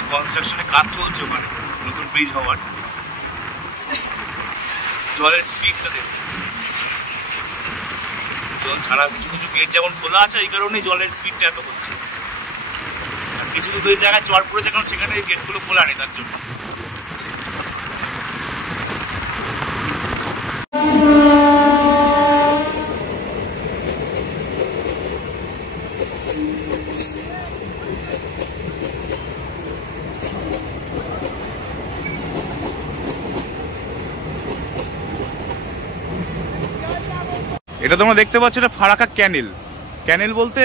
যে কনস্ট্রাকশনের কাজ চলছে ওখানে নতুন ব্রিজ হওয়ার। জলের স্পিডটা দেখুন, জল ছাড়া কিছু কিছু গেট যেমন খোলা আছে এই কারণেই জলের স্পিডটা এত হচ্ছে, আর কিছু কিছু জায়গায় চর পড়েছে কারণ সেখানে এই গেটগুলো খোলা নেই তার জন্য। এটা তোমরা দেখতে পাচ্ছ, এটা ফারাক্কা ক্যানেল। ক্যানেল বলতে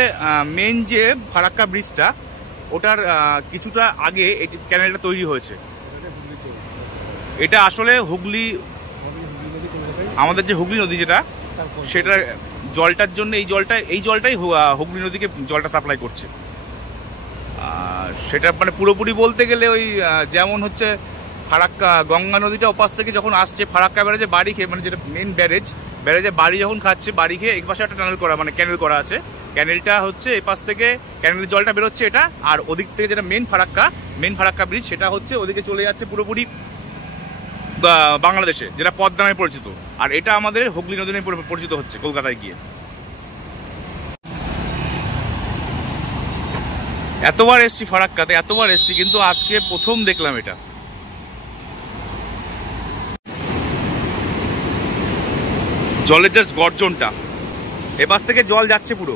মেন যে ফারাক্কা ব্রিজটা ওটার কিছুটা আগে এই ক্যানেলটা তৈরি হয়েছে। এটা আসলে হুগলি, আমাদের যে হুগলি নদী যেটা, সেটার জলটার জন্য এই জলটাই হুগলি নদীকে জলটা সাপ্লাই করছে। আর সেটা মানে পুরোপুরি বলতে গেলে ওই যেমন হচ্ছে ফারাক্কা গঙ্গা নদীটা ওপাশ থেকে যখন আসছে ফারাক্কা ব্যারেজে বাড়ি খেয়ে, মানে যেটা মেন ব্যারেজে বাড়ি যখন খাচ্ছে, বাড়ি খেয়ে এই পাশে একটা টানেল করা, মানে ক্যানেল করা আছে। ক্যানেলটা হচ্ছে এই পাশ থেকে ক্যানেলের জলটা বেরোচ্ছে এটা, আর ওদিক থেকে যেটা মেন ফারাক্কা ব্রিজ সেটা হচ্ছে ওদিকে চলে যাচ্ছে পুরোপুরি বাংলাদেশে, যেটা পদ্মা নামে পরিচিত। আর এটা আমাদের হুগলি নদী নামে পরিচিত হচ্ছে কলকাতায় গিয়ে। এতবার এসছি ফারাক্কাতে, এতবার এসছি, কিন্তু আজকে প্রথম দেখলাম এটা। জলের জাস্ট গর্জনটা, এপাশ থেকে জল যাচ্ছে পুরো,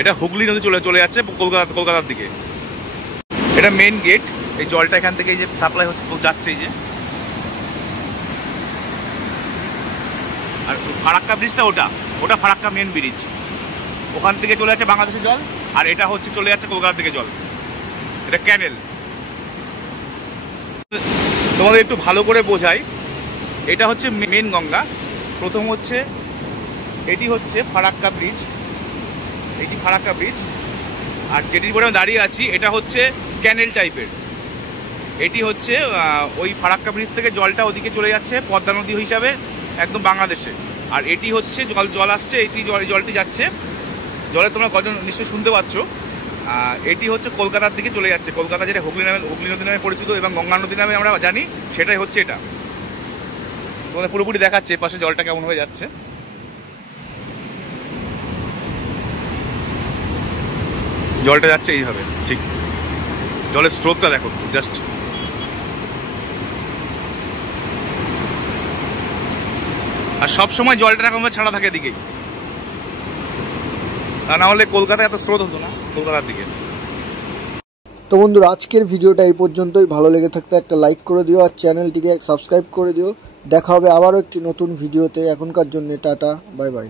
এটা হুগলি নদী চলে যাচ্ছে কলকাতার দিকে। এটা মেন গেট, এই জলটা এখান থেকে এই যে সাপ্লাই হচ্ছে যাচ্ছে এই যে। আর ফারাক্কা ব্রিজটা ওটা ফারাক্কা মেন ব্রিজ, ওখান থেকে চলে যাচ্ছে বাংলাদেশের জল, আর এটা হচ্ছে চলে যাচ্ছে কলকাতার দিকে জল। এটা ক্যানেল। তোমাদের একটু ভালো করে বোঝাই, এটা হচ্ছে মেন গঙ্গা। প্রথম হচ্ছে এটি হচ্ছে ফারাক্কা ব্রিজ, এটি ফারাক্কা ব্রিজ, আর যেটির উপরে আমি দাঁড়িয়ে আছি এটা হচ্ছে ক্যানেল টাইপের। এটি হচ্ছে ওই ফারাক্কা ব্রিজ থেকে জলটা ওদিকে চলে যাচ্ছে পদ্মা নদী হিসাবে একদম বাংলাদেশে। আর এটি হচ্ছে জল আসছে, জলটি যাচ্ছে, জলে তোমরা গর্জন নিশ্চয়ই শুনতে পাচ্ছ। এটি হচ্ছে কলকাতার দিকে চলে যাচ্ছে, কলকাতা যেটা হুগলি নদী নামে পরিচিত এবং গঙ্গা নদী নামে আমরা জানি, সেটাই হচ্ছে এটা। তোমাদের পুরোপুরি দেখাচ্ছে এপাশে জলটা কেমন হয়ে যাচ্ছে। জলটা যাচ্ছে এইভাবে, ঠিক জলের স্রোতটা দেখো জাস্ট। আর সবসময় জলটা এরকম ছাড়া থাকে দিকেই, তা না হলে কলকাতায় এত স্রোত হতো না কলকাতার দিকে। তো বন্ধুরা, আজকের ভিডিওটা এই পর্যন্তই। ভালো লেগে থাকতে একটা লাইক করে দিও, আর চ্যানেলটিকে সাবস্ক্রাইব করে দিও। দেখা হবে আবারও একটি নতুন ভিডিওতে। এখনকার জন্য টাটা, বাই বাই।